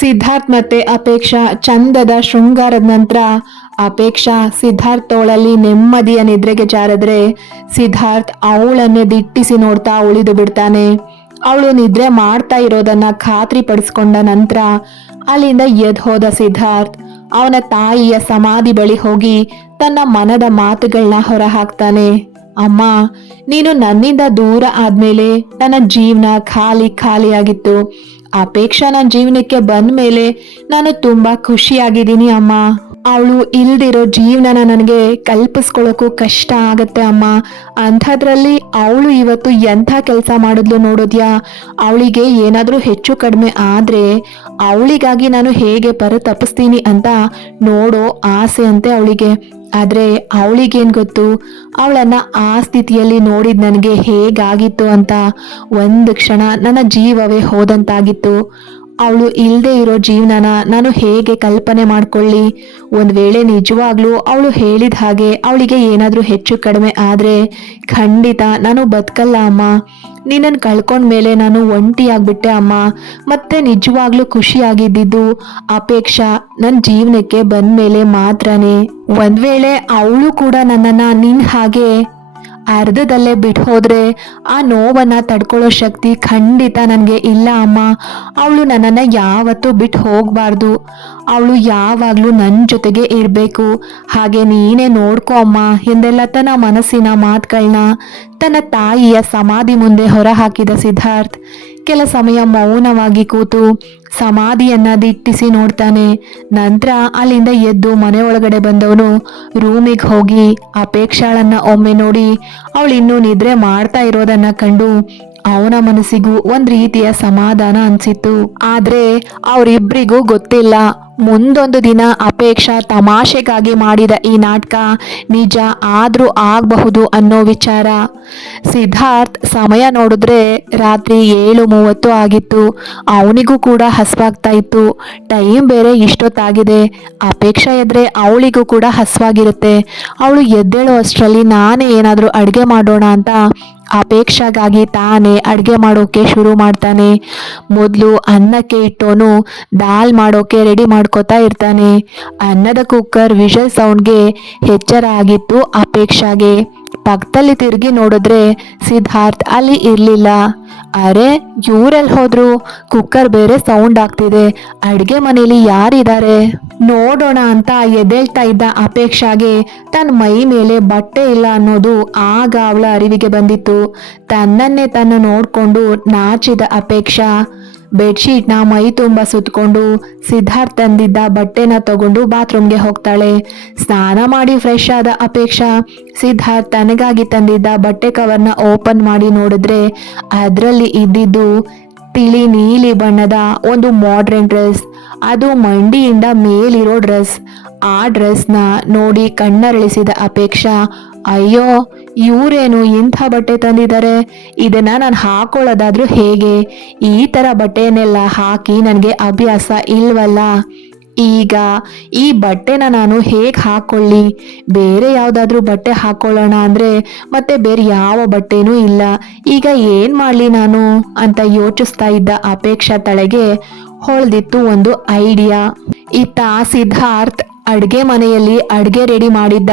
ಸಿದ್ಧಾರ್ಥ್ ಮತ್ತೆ ಅಪೇಕ್ಷಾ ಚಂದದ ಶೃಂಗಾರದ ನಂತರ ಅಪೇಕ್ಷಾ ಸಿದ್ಧಾರ್ಥೋಳಲ್ಲಿ ನೆಮ್ಮದಿಯ ನಿದ್ರೆಗೆ ಜಾರಿದ್ರೆ ಸಿದ್ಧಾರ್ಥ್ ಅವಳನ್ನೇ ದಿಟ್ಟಿಸಿ ನೋಡ್ತಾ ಉಳಿದು ಬಿಡ್ತಾನೆ. ಅವಳು ನಿದ್ರೆ ಮಾಡ್ತಾ ಇರೋದನ್ನ ಖಾತ್ರಿ ಪಡಿಸ್ಕೊಂಡ ನಂತರ ಅಲ್ಲಿಂದ ಎದ್ ಹೋದ ಸಿದ್ಧಾರ್ಥ್. ಅವನ ತಾಯಿಯ ಸಮಾಧಿ ಬಳಿ ಹೋಗಿ ತನ್ನ ಮನದ ಮಾತುಗಳನ್ನ ಹೊರ ಹಾಕ್ತಾನೆ ಅಮ್ಮ, ನೀನು ನನ್ನಿಂದ ದೂರ ಆದ್ಮೇಲೆ ನನ್ನ ಜೀವನ ಖಾಲಿ ಖಾಲಿಯಾಗಿತ್ತು. ಅಪೇಕ್ಷಾ ನನ್ನ ಜೀವನಕ್ಕೆ ಬಂದ ಮೇಲೆ ನಾನು ತುಂಬಾ ಖುಷಿಯಾಗಿದ್ದೀನಿ ಅಮ್ಮ. ಅವಳು ಇಲ್ದಿರೋ ಜೀವನನ ನನಗೆ ಕಲ್ಪಿಸ್ಕೊಳ್ಳೋಕ್ಕೂ ಕಷ್ಟ ಆಗತ್ತೆ ಅಮ್ಮ. ಅಂಥದ್ರಲ್ಲಿ ಅವಳು ಇವತ್ತು ಎಂಥ ಕೆಲಸ ಮಾಡಿದ್ಲು ನೋಡೋದ್ಯಾ? ಅವಳಿಗೆ ಏನಾದರೂ ಹೆಚ್ಚು ಕಡಿಮೆ ಆದರೆ ಅವಳಿಗಾಗಿ ನಾನು ಹೇಗೆ ಪರಿತಪಿಸ್ತೀನಿ ಅಂತ ನೋಡೋ ಆಸೆ ಅಂತೆ ಅವಳಿಗೆ. ಆದರೆ ಅವಳಿಗೇನು ಗೊತ್ತು? ಅವಳನ್ನ ಆ ಸ್ಥಿತಿಯಲ್ಲಿ ನೋಡಿದ ನನಗೆ ಹೇಗಾಗಿತ್ತು ಅಂತ. ಒಂದು ಕ್ಷಣ ನನ್ನ ಜೀವವೇ ಹೋದಂತಾಗಿತ್ತು. ಅವಳು ಇಲ್ಲದೆ ಇರೋ ಜೀವನನ ನಾನು ಹೇಗೆ ಕಲ್ಪನೆ ಮಾಡ್ಕೊಳ್ಳಿ? ಒಂದು ವೇಳೆ ನಿಜವಾಗ್ಲೂ ಅವಳು ಹೇಳಿದ ಹಾಗೆ ಅವಳಿಗೆ ಏನಾದರೂ ಹೆಚ್ಚು ಕಡಿಮೆ ಆದರೆ ಖಂಡಿತ ನಾನು ಬದುಕಲ್ಲ ಅಮ್ಮ. ನಿನ್ನನ್ನು ಕಳ್ಕೊಂಡ್ಮೇಲೆ ನಾನು ಒಂಟಿಯಾಗ್ಬಿಟ್ಟೆ ಅಮ್ಮ. ಮತ್ತೆ ನಿಜವಾಗ್ಲೂ ಖುಷಿಯಾಗಿದ್ದಿದ್ದು ಅಪೇಕ್ಷಾ ನನ್ನ ಜೀವನಕ್ಕೆ ಬಂದ ಮೇಲೆ ಮಾತ್ರನೇ. ಒಂದ್ ವೇಳೆ ಅವಳು ಕೂಡ ನನ್ನನ್ನ ನಿನ್ನ ಹಾಗೆ ಅರ್ಧದಲ್ಲೇ ಬಿಟ್ಟು ಹೋದ್ರೆ ಆ ನೋವನ್ನ ತಡ್ಕೊಳ್ಳೋ ಶಕ್ತಿ ಖಂಡಿತ ನನಗೆ ಇಲ್ಲ, ಅಮ್ಮ. ಅವಳು ನನ್ನನ್ನು ಯಾವತ್ತೂ ಬಿಟ್ಟು ಹೋಗಬಾರ್ದು. ಅವಳು ಯಾವಾಗಲೂ ನನ್ನ ಜೊತೆಗೆ ಇರಬೇಕು. ಹಾಗೆ ನೀನೇ ನೋಡ್ಕೋ, ಅಮ್ಮ. ಎಂದೆಲ್ಲ ತನ್ನ ಮನಸ್ಸಿನ ಮಾತುಗಳನ್ನ ತನ್ನ ತಾಯಿಯ ಸಮಾಧಿ ಮುಂದೆ ಹೊರಹಾಕಿದ ಸಿದ್ಧಾರ್ಥ್. ಕೆಲ ಸಮಯ ಮೌನವಾಗಿ ಕೂತು ಸಮಾಧಿಯನ್ನ ದಿಟ್ಟಿಸಿ ನೋಡ್ತಾನೆ. ನಂತರ ಅಲ್ಲಿಂದ ಎದ್ದು ಮನೆ ಒಳಗಡೆ ಬಂದವನು ರೂಮಿಗೆ ಹೋಗಿ ಅಪೇಕ್ಷಾಳನ್ನ ಒಮ್ಮೆ ನೋಡಿ ಅವಳು ಇನ್ನೂ ನಿದ್ರೆ ಮಾಡ್ತಾ ಇರೋದನ್ನ ಕಂಡು ಅವನ ಮನಸ್ಸಿಗೂ ಒಂದ್ ರೀತಿಯ ಸಮಾಧಾನ ಅನ್ಸಿತ್ತು. ಆದ್ರೆ ಅವರಿಬ್ರಿಗೂ ಗೊತ್ತಿಲ್ಲ. ಮುಂದೊಂದು ದಿನ ಅಪೇಕ್ಷಾ ತಮಾಷೆಗಾಗಿ ಮಾಡಿದ ಈ ನಾಟಕ ನಿಜ ಆದ್ರೂ ಆಗಬಹುದು ಅನ್ನೋ ವಿಚಾರ. ಸಿದ್ಧಾರ್ಥ್ ಸಮಯ ನೋಡಿದ್ರೆ ರಾತ್ರಿ ಏಳು ಮೂವತ್ತು ಆಗಿತ್ತು. ಅವನಿಗೂ ಕೂಡ ಹಸ್ವಾಗ್ತಾ ಇತ್ತು. ಟೈಮ್ ಬೇರೆ ಇಷ್ಟೊತ್ತಾಗಿದೆ. ಅಪೇಕ್ಷಾ ಎದ್ರೆ ಅವಳಿಗೂ ಕೂಡ ಹಸ್ವಾಗಿರುತ್ತೆ. ಅವಳು ಎದ್ದೇಳೋ ಅಷ್ಟರಲ್ಲಿ ನಾನೇ ಏನಾದರೂ ಅಡುಗೆ ಮಾಡೋಣ ಅಂತ ಅಪೇಕ್ಷಾಗಾಗಿ ತಾನೇ ಅಡುಗೆ ಮಾಡೋಕೆ ಶುರು ಮಾಡ್ತಾನೆ. ಮೊದಲು ಅನ್ನಕ್ಕೆ ಇಟ್ಟೋನು ದಾಲ್ ಮಾಡೋಕೆ ರೆಡಿ ಮಾಡ್ಕೋತಾ ಇರ್ತಾನೆ. ಅನ್ನದ ಕುಕ್ಕರ್ ವಿಷಲ್ ಸೌಂಡ್ಗೆ ಎಚ್ಚರ ಆಗಿತ್ತು ಅಪೇಕ್ಷಾಗೆ. ಪಕ್ಕದಲ್ಲಿ ತಿರುಗಿ ನೋಡಿದ್ರೆ ಸಿದ್ಧಾರ್ಥ್ ಅಲ್ಲಿ ಇರಲಿಲ್ಲ. ಅರೆ ಇವರೆಲ್ಲಿ ಹೋದ್ರು? ಕುಕ್ಕರ್ ಬೇರೆ ಸೌಂಡ್ ಆಗ್ತಿದೆ. ಅಡುಗೆ ಮನೇಲಿ ಯಾರಿದ್ದಾರೆ ನೋಡೋಣ ಅಂತ ಎದೇಳ್ತಾ ಇದ್ದ ಅಪೇಕ್ಷಾಗೆ ತನ್ನ ಮೈ ಮೇಲೆ ಬಟ್ಟೆ ಇಲ್ಲ ಅನ್ನೋದು ಆಗ ಅವಳ ಅರಿವಿಗೆ ಬಂದಿತ್ತು. ತನ್ನನ್ನೇ ತನ್ನ ನೋಡ್ಕೊಂಡು ನಾಚಿದ ಅಪೇಕ್ಷಾ ಬೆಡ್ಶೀಟ್ನ ಮೈ ತುಂಬ ಸುತ್ತಕೊಂಡು ಸಿದ್ಧಾರ್ಥ್ ತಂದಿದ್ದ ಬಟ್ಟೆನ ತಗೊಂಡು ಬಾತ್ರೂಮ್ಗೆ ಹೋಗ್ತಾಳೆ. ಸ್ನಾನ ಮಾಡಿ ಫ್ರೆಶ್ ಆದ ಅಪೇಕ್ಷಾ ಸಿದ್ಧಾರ್ಥ್ ತನಗಾಗಿ ತಂದಿದ್ದ ಬಟ್ಟೆ ಕವರ್ನ ಓಪನ್ ಮಾಡಿ ನೋಡಿದ್ರೆ ಅದರಲ್ಲಿ ಇದ್ದಿದ್ದು ತಿಳಿ ನೀಲಿ ಬಣ್ಣದ ಒಂದು ಮಾಡ್ರನ್ ಡ್ರೆಸ್, ಅದು ಮಂಡಿಯಿಂದ ಮೇಲಿರೋ ಡ್ರೆಸ್. ಆ ಡ್ರೆಸ್ನ ನೋಡಿ ಕಣ್ಣರಳಿಸಿದ ಅಪೇಕ್ಷಾ, ಅಯ್ಯೋ ಇವರೇನು ಇಂಥ ಬಟ್ಟೆ ತಂದಿದ್ದಾರೆ? ಇದನ್ನ ನಾನು ಹಾಕೊಳ್ಳೋದಾದ್ರೂ ಹೇಗೆ? ಈ ಥರ ಬಟ್ಟೆಯನ್ನೆಲ್ಲ ಹಾಕಿ ನನಗೆ ಅಭ್ಯಾಸ ಇಲ್ವಲ್ಲ? ಈಗ ಈ ಬಟ್ಟೆನ ನಾನು ಹೇಗೆ ಹಾಕೊಳ್ಳಿ? ಬೇರೆ ಯಾವುದಾದ್ರೂ ಬಟ್ಟೆ ಹಾಕೊಳ್ಳೋಣ ಅಂದರೆ ಮತ್ತೆ ಬೇರೆ ಯಾವ ಬಟ್ಟೆನೂ ಇಲ್ಲ. ಈಗ ಏನು ಮಾಡಲಿ ನಾನು? ಅಂತ ಯೋಚಿಸ್ತಾ ಇದ್ದ ಅಪೇಕ್ಷಾ ತಳೆಗೆ ಹೊಳ್ದಿತ್ತು ಒಂದು ಐಡಿಯಾ. ಇತ್ತ ಸಿದ್ಧಾರ್ಥ್ ಅಡ್ಗೆ ಮನೆಯಲ್ಲಿ ಅಡ್ಗೆ ರೆಡಿ ಮಾಡಿದ್ದ.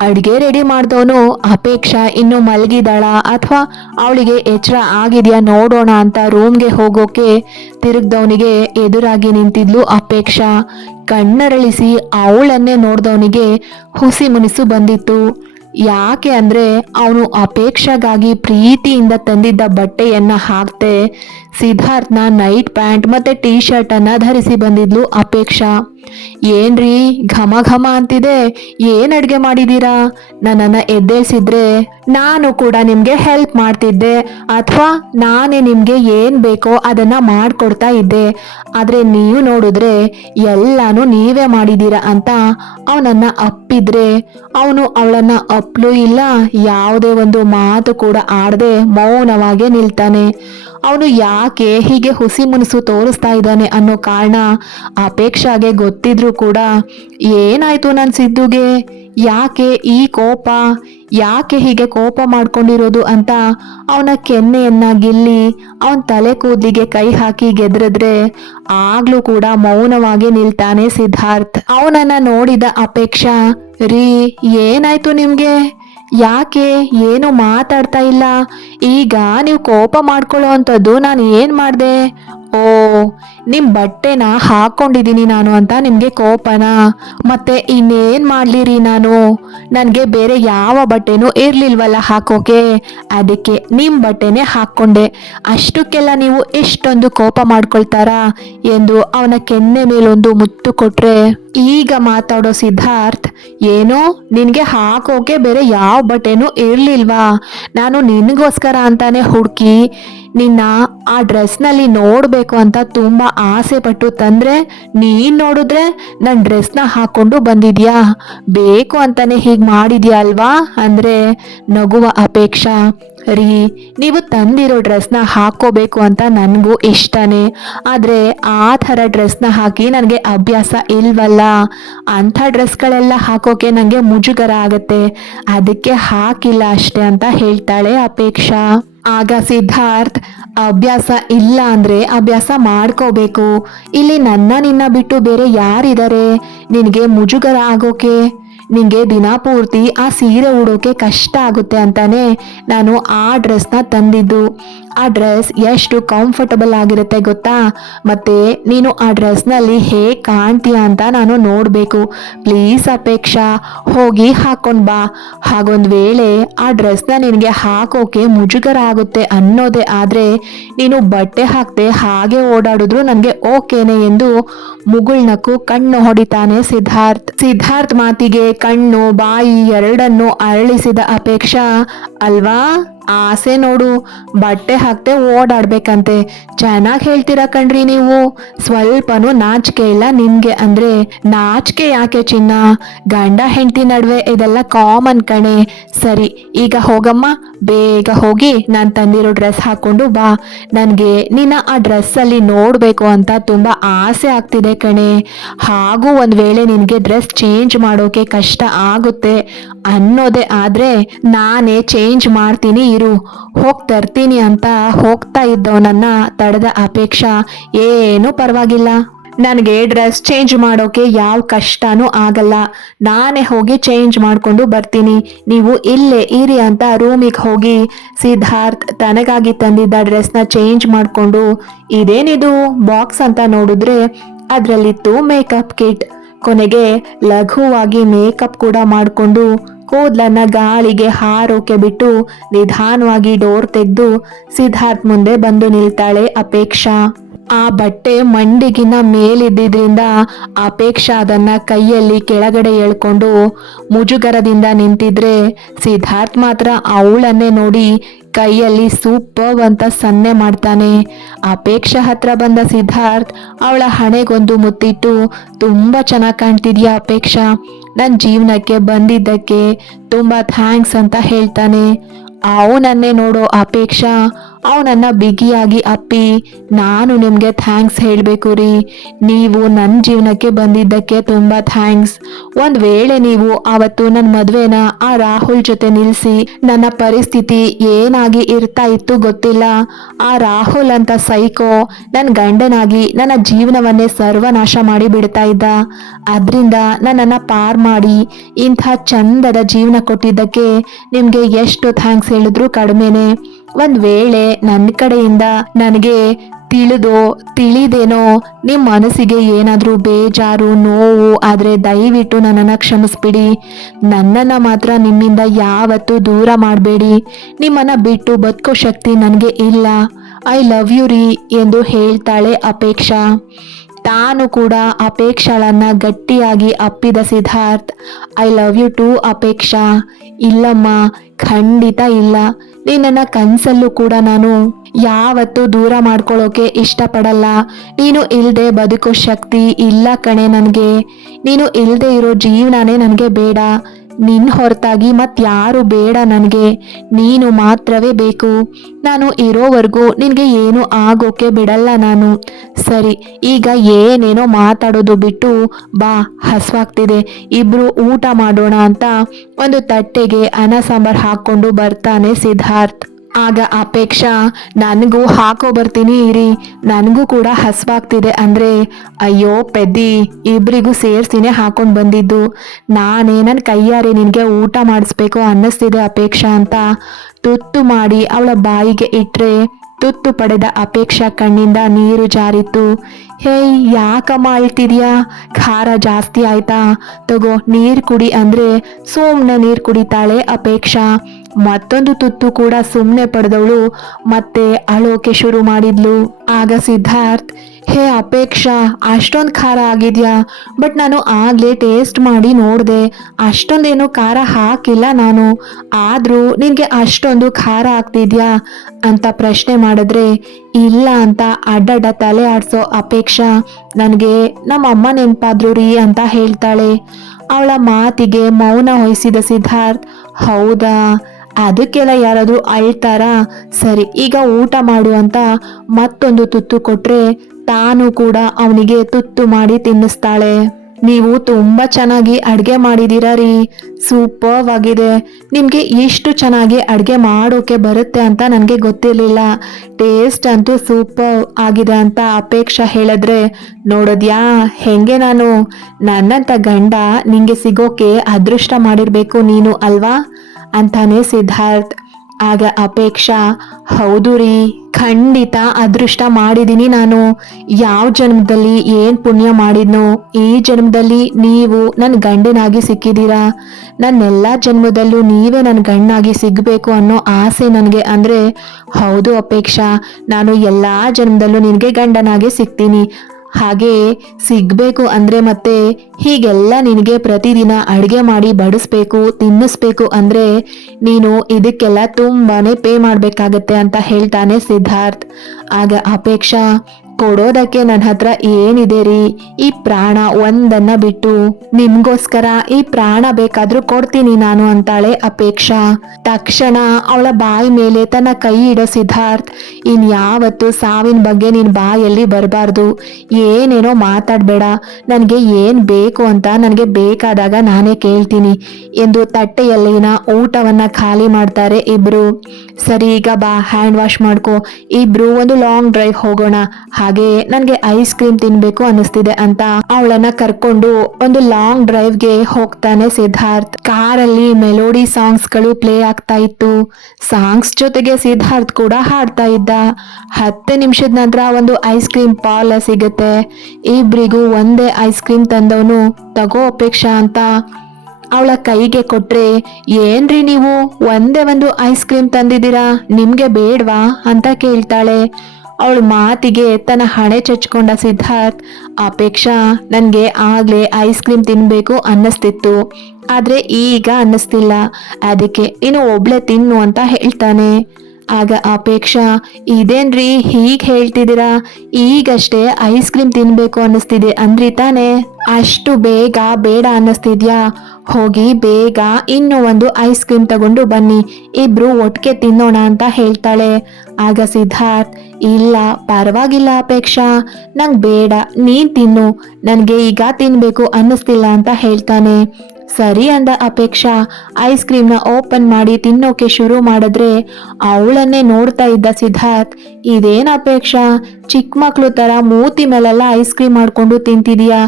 ಅಡ್ಗೆ ರೆಡಿ ಮಾಡ್ದವನು ಅಪೇಕ್ಷಾ ಇನ್ನು ಮಲಗಿದಾಳ ಅಥವಾ ಅವಳಿಗೆ ಎಚ್ಚರ ಆಗಿದೆಯಾ ನೋಡೋಣ ಅಂತ ರೂಮ್ಗೆ ಹೋಗೋಕೆ ತಿರುಗ್ದವನಿಗೆ ಎದುರಾಗಿ ನಿಂತಿದ್ಲು ಅಪೇಕ್ಷಾ. ಕಣ್ಣರಳಿಸಿ ಅವಳನ್ನೇ ನೋಡ್ದವನಿಗೆ ಹುಸಿ ಮುನಿಸು ಬಂದಿತ್ತು. ಯಾಕೆ ಅಂದರೆ ಅವನು ಅಪೇಕ್ಷೆಗಾಗಿ ಪ್ರೀತಿಯಿಂದ ತಂದಿದ್ದ ಬಟ್ಟೆಯನ್ನ ಹಾಕ್ತೆ ಸಿದ್ಧಾರ್ಥ್ನ ನೈಟ್ ಪ್ಯಾಂಟ್ ಮತ್ತೆ ಟೀ ಶರ್ಟ್ ಅನ್ನ ಧರಿಸಿ ಬಂದಿದ್ಲು ಅಪೇಕ್ಷಾ. ಏನ್ರಿ ಘಮ ಘಮ ಅಂತಿದೆ? ಏನ್ ಅಡ್ಗೆ ಮಾಡಿದೀರಾ? ನನ್ನನ್ನ ಎದ್ದೇಳ್ಸಿದ್ರೆ ನಾನು ಕೂಡ ನಿಮ್ಗೆ ಹೆಲ್ಪ್ ಮಾಡ್ತಿದ್ದೆ. ಅಥವಾ ನಾನೇ ನಿಮ್ಗೆ ಏನ್ ಬೇಕೋ ಅದನ್ನ ಮಾಡ್ಕೊಡ್ತಾ ಇದ್ದೆ. ಆದ್ರೆ ನೀವು ನೋಡಿದ್ರೆ ಎಲ್ಲಾನು ನೀವೇ ಮಾಡಿದೀರಾ ಅಂತ ಅವನನ್ನ ಅಪ್ಪಿದ್ರೆ, ಅವನು ಅವಳನ್ನ ಅಪ್ಲೂ ಇಲ್ಲ, ಯಾವುದೇ ಒಂದು ಮಾತು ಕೂಡ ಆಡದೆ ಮೌನವಾಗೇ ನಿಲ್ತಾನೆ. ಅವನು ಯಾಕೆ ಹೀಗೆ ಹುಸಿ ಮುನಿಸು ತೋರಿಸ್ತಾ ಇದ್ದಾನೆ ಅನ್ನೋ ಕಾರಣ ಅಪೇಕ್ಷಾಗೆ ಗೊತ್ತಿದ್ರು ಕೂಡ ಏನಾಯ್ತು ನನ್ನ ಸಿದ್ದುಗೆ? ಯಾಕೆ ಈ ಕೋಪ? ಯಾಕೆ ಹೀಗೆ ಕೋಪ ಮಾಡ್ಕೊಂಡಿರೋದು ಅಂತ ಅವನ ಕೆನ್ನೆಯನ್ನ ಗಿಲ್ಲಿ ಅವನ ತಲೆ ಕೂದಲಿಗೆ ಕೈ ಹಾಕಿ ಗೆದ್ರಿದ್ರೆ ಆಗ್ಲೂ ಕೂಡ ಮೌನವಾಗಿ ನಿಲ್ತಾನೆ ಸಿದ್ಧಾರ್ಥ್. ಅವನನ್ನ ನೋಡಿದ ಅಪೇಕ್ಷಾ, ರೀ, ಏನಾಯ್ತು ನಿಮ್ಗೆ? ಯಾಕೆ? ಏನು ಮಾತಾಡ್ತಾ ಇಲ್ಲ. ಈಗ ನೀವು ಕೋಪ ಮಾಡ್ಕೊಳ್ಳೋ ಅಂಥದ್ದು ನಾನು ಏನು ಮಾಡಿದೆ? ಓ ನಿಮ್ಮ ಬಟ್ಟೆನ ಹಾಕೊಂಡಿದ್ದೀನಿ ನಾನು ಅಂತ ನಿಮಗೆ ಕೋಪನ? ಮತ್ತೆ ಇನ್ನೇನು ಮಾಡಲಿರಿ ನಾನು? ನನಗೆ ಬೇರೆ ಯಾವ ಬಟ್ಟೆನೂ ಇರಲಿಲ್ವಲ್ಲ ಹಾಕೋಕೆ. ಅದಕ್ಕೆ ನಿಮ್ಮ ಬಟ್ಟೆನೇ ಹಾಕ್ಕೊಂಡೆ. ಅಷ್ಟಕ್ಕೆಲ್ಲ ನೀವು ಎಷ್ಟೊಂದು ಕೋಪ ಮಾಡ್ಕೊಳ್ತಾರಾ ಎಂದು ಅವನ ಕೆನ್ನೆ ಮೇಲೊಂದು ಮುತ್ತು ಕೊಟ್ರೆ. ಈಗ ಮಾತಾಡೋ ಸಿದ್ಧಾರ್ಥ್, ಏನೋ ನಿನಗೆ ಹಾಕೋಕೆ ಬೇರೆ ಯಾವ ಬಟ್ಟೆನೂ ಇರಲಿಲ್ವಾ? ನಾನು ನಿನಗೋಸ್ಕರ ಅಂತಾನೆ ಹುಡುಕಿ ನಿನ್ನ ಆ ಡ್ರೆಸ್ನಲ್ಲಿ ನೋಡಬೇಕು ಅಂತ ತುಂಬ ಆಸೆ ಪಟ್ಟು ತಂದರೆ, ನೀನು ನೋಡಿದ್ರೆ ನನ್ನ ಡ್ರೆಸ್ನ ಹಾಕ್ಕೊಂಡು ಬಂದಿದ್ಯಾ? ಬೇಕು ಅಂತಲೇ ಹೀಗೆ ಮಾಡಿದ್ಯಾ ಅಲ್ವಾ? ಅಂದರೆ ನಗುವ ಅಪೇಕ್ಷಾ. ರೀ, ನೀವು ತಂದಿರೋ ಡ್ರೆಸ್ನ ಹಾಕ್ಕೋಬೇಕು ಅಂತ ನನಗೂ ಇಷ್ಟನೇ. ಆದರೆ ಆ ಥರ ಡ್ರೆಸ್ನ ಹಾಕಿ ನನಗೆ ಅಭ್ಯಾಸ ಇಲ್ವಲ್ಲ? ಅಂಥ ಡ್ರೆಸ್ಗಳೆಲ್ಲ ಹಾಕೋಕೆ ನನಗೆ ಮುಜುಗರ ಆಗುತ್ತೆ. ಅದಕ್ಕೆ ಹಾಕಿಲ್ಲ ಅಷ್ಟೇ ಅಂತ ಹೇಳ್ತಾಳೆ ಅಪೇಕ್ಷಾ. ಆಗ ಸಿದ್ಧಾರ್ಥ್, ಅಭ್ಯಾಸ ಇಲ್ಲ ಅಂದ್ರೆ ಅಭ್ಯಾಸ ಮಾಡ್ಕೋಬೇಕು. ಇಲ್ಲಿ ನನ್ನ ನಿನ್ನ ಬಿಟ್ಟು ಬೇರೆ ಯಾರಿದ್ದಾರೆ? ನಿನಗೆ ಮುಜುಗರ ಆಗೋಕೆ? ನಿಂಗೆ ದಿನ ಪೂರ್ತಿ ಆ ಸೀರೆ ಉಡೋಕೆ ಕಷ್ಟ ಆಗುತ್ತೆ ಅಂತಾನೆ ನಾನು ಆ ಡ್ರೆಸ್ನ ತಂದಿದ್ದು. ಆ ಡ್ರೆಸ್ ಎಷ್ಟು ಕಂಫರ್ಟಬಲ್ ಆಗಿರುತ್ತೆ ಗೊತ್ತಾ? ಮತ್ತೆ ನೀನು ಆ ಡ್ರೆಸ್ನಲ್ಲಿ ಹೇಗೆ ಕಾಣ್ತೀಯ ಅಂತ ನಾನು ನೋಡಬೇಕು. ಪ್ಲೀಸ್ ಅಪೇಕ್ಷಾ, ಹೋಗಿ ಹಾಕೊಂಡು ಬಾ. ಹಾಗೊಂದು ವೇಳೆ ಆ ಡ್ರೆಸ್ನ ನಿನಗೆ ಹಾಕೋಕೆ ಮುಜುಗರ ಆಗುತ್ತೆ ಅನ್ನೋದೇ ಆದರೆ ನೀನು ಬಟ್ಟೆ ಹಾಕದೆ ಹಾಗೆ ಓಡಾಡಿದ್ರು ನನಗೆ ಓಕೆನೆ ಎಂದು ಮುಗುಳ್ನಕ್ಕು ಕಣ್ಣು ಹೊಡಿತಾನೆ ಸಿದ್ಧಾರ್ಥ್. ಸಿದ್ಧಾರ್ಥ್ ಮಾತಿಗೆ ಕಣ್ಣು ಬಾಯಿ ಎರಡನ್ನು ಅರಳಿಸಿದ ಅಪೇಕ್ಷಾ ಅಲ್ವಾ? ಆಸೆ ನೋಡು, ಬಟ್ಟೆ ಹಾಕ್ದೆ ಓಡಾಡ್ಬೇಕಂತೆ. ಚೆನ್ನಾಗಿ ಹೇಳ್ತೀರಾ ಕಣ್ರಿ ನೀವು? ಸ್ವಲ್ಪನೂ ನಾಚಿಕೆ ಇಲ್ಲ ನಿಮ್ಗೆ ಅಂದ್ರೆ ನಾಚಿಕೆ ಯಾಕೆ ಚಿನ್ನ? ಗಂಡ ಹೆಂಡತಿ ನಡುವೆ ಇದೆಲ್ಲ ಕಾಮನ್ ಕಣೆ. ಸರಿ, ಈಗ ಹೋಗಮ್ಮ. ಬೇಗ ಹೋಗಿ ನಾನು ತಂದಿರೋ ಡ್ರೆಸ್ ಹಾಕೊಂಡು ಬಾ. ನನಗೆ ನಿನ್ನ ಆ ಡ್ರೆಸ್ಸಲ್ಲಿ ನೋಡಬೇಕು ಅಂತ ತುಂಬ ಆಸೆ ಆಗ್ತಿದೆ ಕಣೆ. ಹಾಗೂ ಒಂದು ವೇಳೆ ನಿನಗೆ ಡ್ರೆಸ್ ಚೇಂಜ್ ಮಾಡೋಕೆ ಕಷ್ಟ ಆಗುತ್ತೆ ಅನ್ನೋದೇ ಆದರೆ ನಾನೇ ಚೇಂಜ್ ಮಾಡ್ತೀನಿ ಇರು, ಹೋಗಿ ತರ್ತೀನಿ ಅಂತ ಹೋಗ್ತಾ ಇದ್ದವನನ್ನ ತಡೆದ ಅಪೇಕ್ಷಾ ಏನೂ ಪರವಾಗಿಲ್ಲ. ನನಗೆ ಡ್ರೆಸ್ ಚೇಂಜ್ ಮಾಡೋಕೆ ಯಾವ ಕಷ್ಟನೂ ಆಗಲ್ಲ. ನಾನೇ ಹೋಗಿ ಚೇಂಜ್ ಮಾಡಿಕೊಂಡು ಬರ್ತೀನಿ. ನೀವು ಇಲ್ಲೇ ಇರಿ ಅಂತ ರೂಮಿಗೆ ಹೋಗಿ ಸಿದ್ಧಾರ್ಥ್ ತನಗಾಗಿ ತಂದಿದ್ದ ಡ್ರೆಸ್ನ ಚೇಂಜ್ ಮಾಡಿಕೊಂಡು, ಇದೇನಿದು ಬಾಕ್ಸ್ ಅಂತ ನೋಡಿದ್ರೆ ಅದರಲ್ಲಿತ್ತು ಮೇಕಪ್ ಕಿಟ್. ಕೊನೆಗೆ ಲಘುವಾಗಿ ಮೇಕಪ್ ಕೂಡ ಮಾಡಿಕೊಂಡು ಕೂದಲನ್ನ ಗಾಳಿಗೆ ಹಾರೋಕೆ ಬಿಟ್ಟು ನಿಧಾನವಾಗಿ ಡೋರ್ ತೆಗೆದು ಸಿದ್ಧಾರ್ಥ್ ಮುಂದೆ ಬಂದು ನಿಲ್ತಾಳೆ ಅಪೇಕ್ಷಾ. ಆ ಬಟ್ಟೆ ಮಂಡಿಗಿನ ಮೇಲಿದ್ದಿದ್ರಿಂದ ಅಪೇಕ್ಷ ಅದನ್ನ ಕೈಯಲ್ಲಿ ಕೆಳಗಡೆ ಎಳ್ಕೊಂಡು ಮುಜುಗರದಿಂದ ನಿಂತಿದ್ರೆ ಸಿದ್ಧಾರ್ಥ್ ಮಾತ್ರ ಅವಳನ್ನೇ ನೋಡಿ ಕೈಯಲ್ಲಿ ಸೂಪರ್ ಅಂತ ಸನ್ನೆ ಮಾಡ್ತಾನೆ. ಅಪೇಕ್ಷಾ ಹತ್ರ ಬಂದ ಸಿದ್ಧಾರ್ಥ್ ಅವಳ ಹಣೆಗೊಂದು ಮುತ್ತಿಟ್ಟು, ತುಂಬ ಚೆನ್ನಾಗಿ ಕಾಣ್ತಿದ್ಯಾ ಅಪೇಕ್ಷಾ? ನನ್ನ ಜೀವನಕ್ಕೆ ಬಂದಿದ್ದಕ್ಕೆ ತುಂಬ ಥ್ಯಾಂಕ್ಸ್ ಅಂತ ಹೇಳ್ತಾನೆ. ಅವನನ್ನೇ ನೋಡೋ ಅಪೇಕ್ಷಾ ಅವನನ್ನ ಬಿಗಿಯಾಗಿ ಅಪ್ಪಿ, ನಾನು ನಿಮಗೆ ಥ್ಯಾಂಕ್ಸ್ ಹೇಳಬೇಕು ರೀ. ನೀವು ನನ್ನ ಜೀವನಕ್ಕೆ ಬಂದಿದ್ದಕ್ಕೆ ತುಂಬ ಥ್ಯಾಂಕ್ಸ್ ಒಂದು ವೇಳೆ ನೀವು ಆವತ್ತು ನನ್ನ ಮದುವೆನ ಆ ರಾಹುಲ್ ಜೊತೆ ನಿಲ್ಲಿಸಿ ನನ್ನ ಪರಿಸ್ಥಿತಿ ಏನಾಗಿ ಇರ್ತಾ ಇತ್ತು ಗೊತ್ತಿಲ್ಲ. ಆ ರಾಹುಲ್ ಅಂತ ಸೈಕೋ ನನ್ನ ಗಂಡನಾಗಿ ನನ್ನ ಜೀವನವನ್ನೇ ಸರ್ವನಾಶ ಮಾಡಿ ಬಿಡ್ತಾ ಇದ್ದ. ಅದರಿಂದ ನನ್ನನ್ನು ಪಾರ್ ಮಾಡಿ, ಇಂಥ ಚಂದದ ಜೀವನ ಕೊಟ್ಟಿದ್ದಕ್ಕೆ ನಿಮಗೆ ಎಷ್ಟು ಥ್ಯಾಂಕ್ಸ್ ಹೇಳಿದ್ರು ಕಡಿಮೆನೆ. ಒಂದು ವೇಳೆ ನನ್ನ ಕಡೆಯಿಂದ ನನಗೆ ತಿಳಿದೋ, ತಿಳಿದೇನೋ ನಿಮ್ಮ ಮನಸ್ಸಿಗೆ ಏನಾದರೂ ಬೇಜಾರು, ನೋವು ಆದರೆ ದಯವಿಟ್ಟು ನನ್ನನ್ನು ಕ್ಷಮಿಸ್ಬಿಡಿ. ನನ್ನನ್ನು ಮಾತ್ರ ನಿಮ್ಮಿಂದ ಯಾವತ್ತೂ ದೂರ ಮಾಡಬೇಡಿ. ನಿಮ್ಮನ್ನು ಬಿಟ್ಟು ಬದುಕೋ ಶಕ್ತಿ ನನಗೆ ಇಲ್ಲ. ಐ ಲವ್ ಯು ರೀ ಎಂದು ಹೇಳ್ತಾಳೆ ಅಪೇಕ್ಷಾ. ತಾನು ಕೂಡ ಅಪೇಕ್ಷಳನ್ನ ಗಟ್ಟಿಯಾಗಿ ಅಪ್ಪಿದ Siddharth, I love you too Apeksha. ಇಲ್ಲಮ್ಮ, ಖಂಡಿತ ಇಲ್ಲ. ನಿನ್ನನ್ನು ಕನಸಲ್ಲೂ ಕೂಡ ನಾನು ಯಾವತ್ತೂ ದೂರ ಮಾಡ್ಕೊಳ್ಳೋಕೆ ಇಷ್ಟಪಡಲ್ಲ. ನೀನು ಇಲ್ಲದೆ ಬದುಕೋ ಶಕ್ತಿ ಇಲ್ಲ ಕಣೆ ನನಗೆ. ನೀನು ಇಲ್ಲದೆ ಇರೋ ಜೀವನನೇ ನನಗೆ ಬೇಡ. ನಿನ್ ಹೊರತಾಗಿ ಮತ್ಯಾರು ಬೇಡ ನನಗೆ. ನೀನು ಮಾತ್ರವೇ ಬೇಕು. ನಾನು ಇರೋವರೆಗೂ ನಿನಗೆ ಏನು ಆಗೋಕೆ ಬಿಡಲ್ಲ ನಾನು. ಸರಿ, ಈಗ ಏನೇನೋ ಮಾತಾಡೋದು ಬಿಟ್ಟು ಬಾ, ಹಸ್ವಾಗ್ತಿದೆ. ಇಬ್ರು ಊಟ ಮಾಡೋಣ ಅಂತ ಒಂದು ತಟ್ಟೆಗೆ ಅನ್ನ ಸಾಂಬಾರ್ ಹಾಕೊಂಡು ಬರ್ತಾನೆ ಸಿದ್ಧಾರ್ಥ್. ಆಗ ಅಪೇಕ್ಷಾ, ನನಗೂ ಹಾಕೋ ಬರ್ತೀನಿ ಇರಿ. ನನಗೂ ಕೂಡ ಹಸ್ವಾಗ್ತಿದೆ ಅಂದರೆ, ಅಯ್ಯೋ ಪೆದ್ದಿ ಇಬ್ಬರಿಗೂ ಸೇರ್ಸಿನೇ ಹಾಕೊಂಡು ಬಂದಿದ್ದು. ನಾನೇ ನನ್ನ ಕೈಯಾರೆ ನಿನಗೆ ಊಟ ಮಾಡಿಸ್ಬೇಕು ಅನ್ನಿಸ್ತಿದೆ ಅಪೇಕ್ಷಾ ಅಂತ. ತುತ್ತು ಮಾಡಿ ಅವಳ ಬಾಯಿಗೆ ಇಟ್ಟರೆ ತುತ್ತು ಪಡೆದ ಅಪೇಕ್ಷಾ ಕಣ್ಣಿಂದ ನೀರು ಜಾರಿತ್ತು. ಹೇಯ್ ಯಾಕಮ್ಮ ಅಳ್ತಿದ್ಯಾ ಖಾರ ಜಾಸ್ತಿ ಆಯ್ತಾ? ತಗೋ ನೀರು ಕುಡಿ ಅಂದರೆ ಸೋಮ್ನ ನೀರು ಕುಡಿತಾಳೆ ಅಪೇಕ್ಷಾ. ಮತ್ತೊಂದು ತುತ್ತು ಕೂಡ ಸುಮ್ಮನೆ ಪಡೆದವಳು ಮತ್ತೆ ಅಳೋಕೆ ಶುರು ಮಾಡಿದ್ಲು. ಆಗ ಸಿದ್ಧಾರ್ಥ್, ಹೇ ಅಪೇಕ್ಷಾ, ಅಷ್ಟೊಂದು ಖಾರ ಆಗಿದ್ಯಾ? ಬಟ್ ನಾನು ಆಗಲೇ ಟೇಸ್ಟ್ ಮಾಡಿ ನೋಡಿದೆ. ಅಷ್ಟೊಂದೇನು ಖಾರ ಹಾಕಿಲ್ಲ ನಾನು. ಆದರೂ ನಿನಗೆ ಅಷ್ಟೊಂದು ಖಾರ ಆಗ್ತಿದ್ಯಾ? ಅಂತ ಪ್ರಶ್ನೆ ಮಾಡಿದ್ರೆ, ಇಲ್ಲ ಅಂತ ಅಡ್ಡಡ್ಡ ತಲೆ ಆಡಿಸೋ ಅಪೇಕ್ಷಾ. ನನಗೆ ನಮ್ಮ ಅಮ್ಮ ನೆನಪಾದ್ರು ರೀ ಅಂತ ಹೇಳ್ತಾಳೆ. ಅವಳ ಮಾತಿಗೆ ಮೌನ ವಹಿಸಿದ ಸಿದ್ಧಾರ್ಥ್, ಹೌದಾ? ಅದಕ್ಕೆಲ್ಲ ಯಾರಾದರೂ ಅಳ್ತಾರಾ? ಸರಿ, ಈಗ ಊಟ ಮಾಡು ಅಂತ ಮತ್ತೊಂದು ತುತ್ತು ಕೊಟ್ರೆ ತಾನು ಕೂಡ ಅವನಿಗೆ ತುತ್ತು ಮಾಡಿ ತಿನ್ನಿಸ್ತಾಳೆ. ನೀವು ತುಂಬ ಚೆನ್ನಾಗಿ ಅಡುಗೆ ಮಾಡಿದ್ದೀರಾ ರೀ. ಸೂಪರ್ ಆಗಿದೆ ನಿಮಗೆ ಇಷ್ಟು ಚೆನ್ನಾಗಿ ಅಡುಗೆ ಮಾಡೋಕೆ ಬರುತ್ತೆ ಅಂತ ನನಗೆ ಗೊತ್ತಿರಲಿಲ್ಲ. ಟೇಸ್ಟ್ ಅಂತೂ ಸೂಪರ್ ಆಗಿದೆ ಅಂತ ಅಪೇಕ್ಷಾ ಹೇಳಿದ್ರೆ, ನೋಡೋದ್ಯಾ? ಹೆಂಗೆ ನಾನು? ನನ್ನಂಥ ಗಂಡ ನಿಂಗೆ ಸಿಗೋಕೆ ಅದೃಷ್ಟ ಮಾಡಿರಬೇಕು ನೀನು ಅಲ್ವಾ? ಅಂತಾನೆ ಸಿದ್ಧಾರ್ಥ್. ಆಗ ಅಪೇಕ್ಷಾ, ಹೌದು ರೀ, ಖಂಡಿತ ಅದೃಷ್ಟ ಮಾಡಿದ್ದೀನಿ ನಾನು. ಯಾವ ಜನ್ಮದಲ್ಲಿ ಏನು ಪುಣ್ಯ ಮಾಡಿದ್ನೋ, ಈ ಜನ್ಮದಲ್ಲಿ ನೀವು ನನ್ನ ಗಂಡನಾಗಿ ಸಿಕ್ಕಿದ್ದೀರಾ ನನ್ನೆಲ್ಲ ಜನ್ಮದಲ್ಲೂ ನೀವೇ ನನ್ನ ಗಂಡನಾಗಿ ಸಿಗಬೇಕು ಅನ್ನೋ ಆಸೆ ನನಗೆ ಅಂದರೆ, ಹೌದು ಅಪೇಕ್ಷಾ, ನಾನು ಎಲ್ಲ ಜನ್ಮದಲ್ಲೂ ನಿನಗೆ ಗಂಡನಾಗೆ ಸಿಗ್ತೀನಿ. ಹಾಗೆ ಸಿಗ್ಬೇಕು ಅಂದ್ರೆ ಮತ್ತೆ ಹೀಗೆಲ್ಲ ನಿನಗೆ ಪ್ರತಿದಿನ ಅಡುಗೆ ಮಾಡಿ ಬಡಿಸ್ಬೇಕು, ತಿನ್ನಿಸ್ಬೇಕು ಅಂದ್ರೆ ನೀನು ಇದಕ್ಕೆಲ್ಲ ತುಂಬಾನೇ ಪೇ ಮಾಡಬೇಕಾಗತ್ತೆ ಅಂತ ಹೇಳ್ತಾನೆ ಸಿದ್ಧಾರ್ಥ್. ಆಗ ಅಪೇಕ್ಷಾ ಕೊಡೋದಕ್ಕೆ ನನ್ನ ಹತ್ರ ಏನಿದೆ ರೀ? ಈ ಪ್ರಾಣ ಒಂದನ್ನ ಬಿಟ್ಟು ನಿಮ್ಗೋಸ್ಕರ ಈ ಪ್ರಾಣ ಬೇಕಾದ್ರೂ ಕೊಡ್ತೀನಿ ನಾನು ಅಂತಾಳೆ ಅಪೇಕ್ಷಾ. ತಕ್ಷಣ ಅವಳ ಬಾಯಿ ಮೇಲೆ ತನ್ನ ಕೈ ಇಡೋ ಸಿದ್ಧಾರ್ಥ್, ಇನ್ ಯಾವತ್ತು ಸಾವಿನ ಬಗ್ಗೆ ನಿನ್ ಬಾಯಲ್ಲಿ ಬರಬಾರ್ದು. ಏನೇನೋ ಮಾತಾಡ್ಬೇಡ. ನನಗೆ ಏನ್ ಬೇಕು ಅಂತ ನನಗೆ ಬೇಕಾದಾಗ ನಾನೇ ಕೇಳ್ತೀನಿ ಎಂದು ತಟ್ಟೆಯಲ್ಲಿನ ಊಟವನ್ನ ಖಾಲಿ ಮಾಡ್ತಾರೆ ಇಬ್ರು. ಸರಿ, ಈಗ ಬಾ ಹ್ಯಾಂಡ್ ವಾಶ್ ಮಾಡ್ಕೊ. ಇಬ್ರು ಒಂದು ಲಾಂಗ್ ಡ್ರೈವ್ ಹೋಗೋಣ. ಹಾಗೆ ನನಗೆ ಐಸ್ ಕ್ರೀಮ್ ತಿನ್ಬೇಕು ಅನಿಸ್ತಿದೆ ಅಂತ ಅವಳನ್ನ ಕರ್ಕೊಂಡು ಒಂದು ಲಾಂಗ್ ಡ್ರೈವ್ಗೆ ಹೋಗ್ತಾನೆ ಸಿದ್ಧಾರ್ಥ್. ಕಾರಲ್ಲಿ ಮೆಲೋಡಿ ಸಾಂಗ್ಸ್ಗಳು ಪ್ಲೇ ಆಗ್ತಾ ಇತ್ತು. ಸಾಂಗ್ಸ್ ಜೊತೆಗೆ ಸಿದ್ಧಾರ್ಥ್ ಕೂಡ ಹಾಡ್ತಾ ಇದ್ದ. ಹತ್ತು ನಿಮಿಷದ ನಂತರ ಒಂದು ಐಸ್ ಕ್ರೀಮ್ ಪಾಲ ಸಿಗುತ್ತೆ. ಇಬ್ರಿಗೂ ಒಂದೇ ಐಸ್ ಕ್ರೀಮ್ ತಂದವನು, ತಗೋ ಅಪೇಕ್ಷಾ ಅಂತ ಅವಳ ಕೈಗೆ ಕೊಟ್ರೆ, ಏನ್ರಿ ನೀವು? ಒಂದೇ ಒಂದು ಐಸ್ ಕ್ರೀಮ್ ತಂದಿದ್ದೀರಾ? ನಿಮ್ಗೆ ಬೇಡ್ವಾ? ಅಂತ ಕೇಳ್ತಾಳೆ. ಅವಳ ಮಾತಿಗೆ ತನ್ನ ಹಣೆ ಚಚ್ಕೊಂಡ ಸಿದ್ಧಾರ್ಥ್, ಅಪೇಕ್ಷಾ, ನನಗೆ ಆಗ್ಲೇ ಐಸ್ ಕ್ರೀಮ್ ತಿನ್ಬೇಕು ಅನ್ನಿಸ್ತಿತ್ತು. ಆದ್ರೆ ಈಗ ಅನ್ನಿಸ್ತಿಲ್ಲ. ಅದಕ್ಕೆ ಇನ್ನು ಒಬ್ಳೆ ತಿನ್ನು ಅಂತ ಹೇಳ್ತಾನೆ. ಆಗ ಅಪೇಕ್ಷಾ, ಇದೇನ್ರಿ ಹೀಗೆ ಹೇಳ್ತಿದ್ದೀರಾ? ಈಗಷ್ಟೇ ಐಸ್ ಕ್ರೀಮ್ ತಿನ್ಬೇಕು ಅನ್ನಿಸ್ತಿದೆ ಅಂದ್ರಿ ತಾನೇ. ಅಷ್ಟು ಬೇಗ ಬೇಡ ಅನ್ನಿಸ್ತಿದ್ಯಾ? ಹೋಗಿ ಬೇಗ ಇನ್ನೂ ಒಂದು ಐಸ್ ಕ್ರೀಮ್ ತಗೊಂಡು ಬನ್ನಿ. ಇಬ್ರು ಒಟ್ಟಿಗೆ ತಿನ್ನೋಣ ಅಂತ ಹೇಳ್ತಾಳೆ. ಆಗ ಸಿದ್ಧಾರ್ಥ್, ಇಲ್ಲ, ಪರವಾಗಿಲ್ಲ ಅಪೇಕ್ಷಾ. ನಂಗೆ ಬೇಡ, ನೀನ್ ತಿನ್ನು. ನನಗೆ ಈಗ ತಿನ್ಬೇಕು ಅನ್ನಿಸ್ತಿಲ್ಲ ಅಂತ ಹೇಳ್ತಾನೆ. ಸರಿ ಅಂದ ಅಪೇಕ್ಷಾ. ಐಸ್ ಕ್ರೀಮ್ನ ಓಪನ್ ಮಾಡಿ ತಿನ್ನೋಕೆ ಶುರು ಮಾಡಿದ್ರೆ ಅವಳನ್ನೇ ನೋಡ್ತಾ ಇದ್ದ ಸಿದ್ಧಾರ್ಥ್, ಇದೇನು ಅಪೇಕ್ಷಾ? ಚಿಕ್ಕ ಮಕ್ಕಳು ತರ ಮೂತಿ ಮೇಲೆಲ್ಲ ಐಸ್ ಕ್ರೀಮ್ ಮಾಡ್ಕೊಂಡು ತಿಂತಿದೀಯಾ?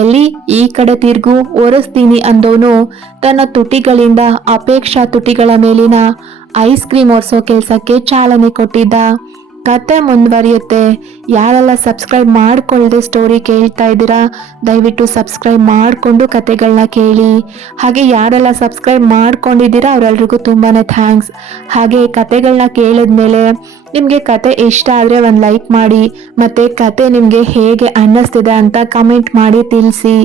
ಎಲ್ಲಿ? ಈ ಕಡೆ ತಿರ್ಗು, ಒರೆಸ್ತೀನಿ ಅಂದವನು ತನ್ನ ತುಟಿಗಳಿಂದ ಅಪೇಕ್ಷಾ ತುಟಿಗಳ ಮೇಲಿನ ಐಸ್ ಕ್ರೀಮ್ ಒರೆಸೋ ಕೆಲಸಕ್ಕೆ ಚಾಲನೆ ಕೊಟ್ಟಿದ್ದ. ಕತೆ ಮುಂದುವರಿಯುತ್ತೆ. ಯಾರೆಲ್ಲ ಸಬ್ಸ್ಕ್ರೈಬ್ ಮಾಡ್ಕೊಳ್ಳದೆ ಸ್ಟೋರಿ ಕೇಳ್ತಾ ಇದ್ದೀರಾ, ದಯವಿಟ್ಟು ಸಬ್ಸ್ಕ್ರೈಬ್ ಮಾಡಿಕೊಂಡು ಕತೆಗಳನ್ನ ಕೇಳಿ. ಹಾಗೆ ಯಾರೆಲ್ಲ ಸಬ್ಸ್ಕ್ರೈಬ್ ಮಾಡ್ಕೊಂಡಿದ್ದೀರಾ, ಅವರೆಲ್ರಿಗೂ ತುಂಬಾ ಥ್ಯಾಂಕ್ಸ್ ಹಾಗೆ ಕತೆಗಳನ್ನ ಕೇಳಿದ್ಮೇಲೆ ನಿಮಗೆ ಕತೆ ಇಷ್ಟ ಆದರೆ ಒಂದು ಲೈಕ್ ಮಾಡಿ, ಮತ್ತು ಕತೆ ನಿಮಗೆ ಹೇಗೆ ಅನ್ನಿಸ್ತಿದೆ ಅಂತ ಕಮೆಂಟ್ ಮಾಡಿ ತಿಳಿಸಿ.